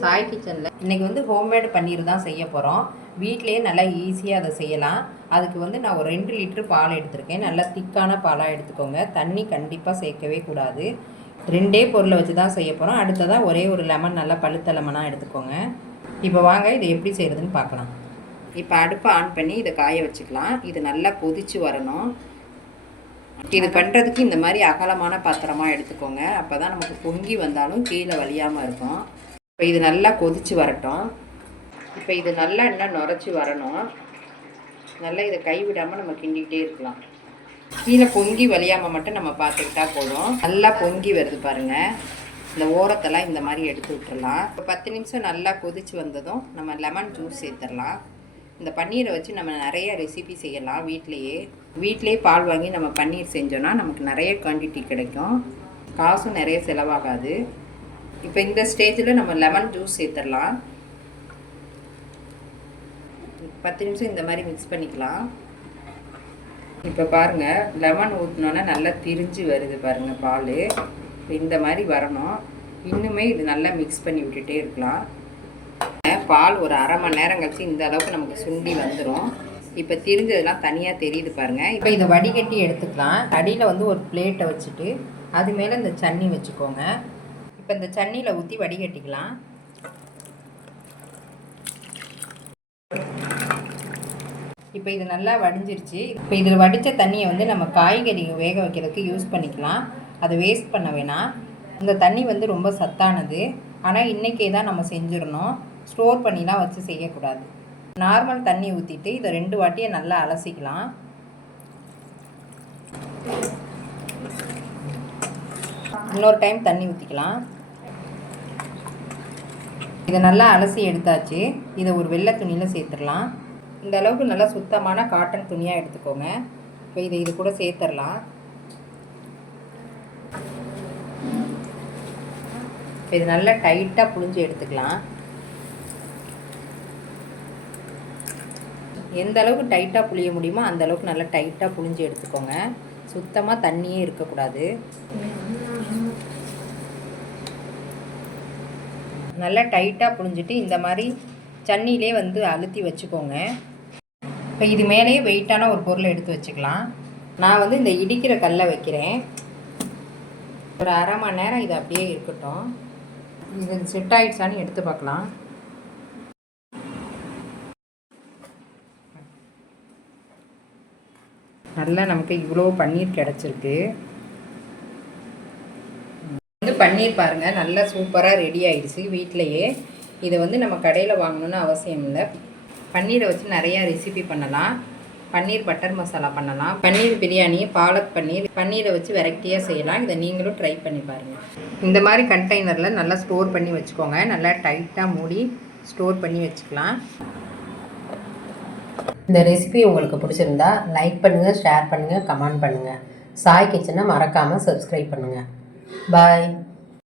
சாய் கிச்சனில் இன்றைக்கி வந்து ஹோம்மேடு பன்னீர் தான் செய்ய போகிறோம். வீட்டிலேயே நல்லா ஈஸியாக அதை செய்யலாம். அதுக்கு வந்து நான் ஒரு 2 லிட்டரு பால் எடுத்திருக்கேன். நல்லா திக்கான பாலாக எடுத்துக்கோங்க. தண்ணி கண்டிப்பாக சேர்க்கவே கூடாது. 2 பொருளை வச்சு தான் செய்ய போகிறோம். அடுத்ததாக ஒரே ஒரு லெமன், நல்லா பழுத்த லெமனாக எடுத்துக்கோங்க. இப்போ வாங்க இதை எப்படி செய்கிறதுன்னு பார்க்கலாம். இப்போ அடுப்பை ஆன் பண்ணி இதை காய வச்சுக்கலாம். இது நல்லா கொதித்து வரணும். இது பண்ணுறதுக்கு இந்த மாதிரி அகலமான பாத்திரமாக எடுத்துக்கோங்க. அப்போ தான் நமக்கு பொங்கி வந்தாலும் கீழே வலியாமல் இருக்கும். இப்போ இது நல்லா கொதித்து வரட்டும். இப்போ இது நல்லா இன்னும் நுரைச்சி வரணும். நல்லா இதை கைவிடாமல் நம்ம கிண்டிக்கிட்டே இருக்கலாம். கீழே பொங்கி வலியாமல் மட்டும் நம்ம பார்த்துக்கிட்டா போதும். நல்லா பொங்கி வருது பாருங்கள். இந்த ஓரத்தெல்லாம் இந்த மாதிரி எடுத்து விட்டுறலாம். இப்போ 10 நிமிஷம் நல்லா கொதித்து வந்ததும் நம்ம லெமன் ஜூஸ் சேர்த்துடலாம். இந்த பன்னீரை வச்சு நம்ம நிறைய ரெசிபி செய்யலாம். வீட்டிலே பால் வாங்கி நம்ம பன்னீர் செஞ்சோன்னா நமக்கு நிறைய குவான்டிட்டி கிடைக்கும். காசும் நிறைய செலவாகாது. இப்போ இந்த ஸ்டேஜில் நம்ம லெமன் ஜூஸ் சேர்த்துடலாம். 10 நிமிஷம் இந்த மாதிரி மிக்ஸ் பண்ணிக்கலாம். இப்போ பாருங்கள், லெமன் ஊற்றினோன்னா நல்லா திரிஞ்சு வருது பாருங்கள் பால். இந்த மாதிரி வரணும். இன்னுமே இது நல்லா மிக்ஸ் பண்ணி விட்டுட்டே இருக்கலாம். பால் ஒரு அரை மணி நேரம் கழிச்சு இந்த அளவுக்கு நமக்கு சுண்டி வந்துடும். இப்போ திரிஞ்சதெல்லாம் தனியாக தெரியுது பாருங்கள். இப்போ இதை வடிகட்டி எடுத்துக்கலாம். அடியில் வந்து ஒரு பிளேட்டை வச்சுட்டு அது மேலே இந்த சன்னி வச்சுக்கோங்க. இப்போ இந்த சன்னியில் ஊற்றி வடிகட்டிக்கலாம். இப்போ இது நல்லா வடிஞ்சிருச்சு. இப்போ இதில் வடித்த தண்ணியை வந்து நம்ம காய்கறி வேக வைக்கிறதுக்கு யூஸ் பண்ணிக்கலாம். அதை வேஸ்ட் பண்ண வேணாம். இந்த தண்ணி வந்து ரொம்ப சத்தானது. ஆனால் இன்றைக்கே தான் நம்ம செஞ்சிடணும். ஸ்டோர் பண்ணிலாம் வச்சு செய்யக்கூடாது. நார்மல் தண்ணி ஊற்றிட்டு இதை 2 வாட்டியை நல்லா அலசிக்கலாம். இன்னொரு டைம் தண்ணி ஊற்றிக்கலாம். இதை நல்லா அலசி எடுத்தாச்சு. இதை ஒரு வெள்ளை துணியில் சேர்த்துடலாம். இந்த அளவுக்கு நல்லா சுத்தமான காட்டன் துணியாக எடுத்துக்கோங்க. இப்போ இது கூட சேர்த்துடலாம். இது நல்லா டைட்டாக புழிஞ்சு எடுத்துக்கலாம். எந்த அளவுக்கு டைட்டாக புழிய முடியுமோ அந்த அளவுக்கு நல்லா டைட்டாக புழிஞ்சு எடுத்துக்கோங்க. சுத்தமாக தண்ணியே இருக்கக்கூடாது. நல்லா டைட்டாக புழிஞ்சிட்டு இந்த மாதிரி சன்னிலே வந்து அழுத்தி வச்சுக்கோங்க. இப்போ இது மேலேயே வெயிட்டான ஒரு பொருளை எடுத்து வச்சுக்கலாம். நான் வந்து இந்த இடிக்கிற கல்லை வைக்கிறேன். ஒரு அரை மணி நேரம் இது அப்படியே இருக்கட்டும். இது செட் ஆகிடுச்சான்னு எடுத்து பார்க்கலாம். நல்லா நமக்கு இவ்வளோ பன்னீர் கிடச்சிருக்கு. வந்து பன்னீர் பாருங்கள் நல்லா சூப்பராக ரெடி ஆகிடுச்சு வீட்டிலையே. இதை வந்து நம்ம கடையில் வாங்கணுன்னு அவசியம் இல்லை. பன்னீரை வச்சு நிறையா ரெசிபி பண்ணலாம். பன்னீர் பட்டர் மசாலா பண்ணலாம். பன்னீர் பிரியாணி, பாலக் பன்னீர், பன்னீரை வச்சு வெரைட்டியாக செய்யலாம். இதை நீங்களும் ட்ரை பண்ணி பாருங்கள். இந்த மாதிரி கண்டெய்னரில் நல்லா ஸ்டோர் பண்ணி வச்சுக்கோங்க. நல்லா டைட்டாக மூடி ஸ்டோர் பண்ணி வச்சுக்கலாம். இந்த ரெசிபி உங்களுக்கு பிடிச்சிருந்தா லைக் பண்ணுங்கள், ஷேர் பண்ணுங்கள், கமெண்ட் பண்ணுங்கள். சாய் கிச்சனை மறக்காமல் சப்ஸ்கிரைப் பண்ணுங்கள். பாய்.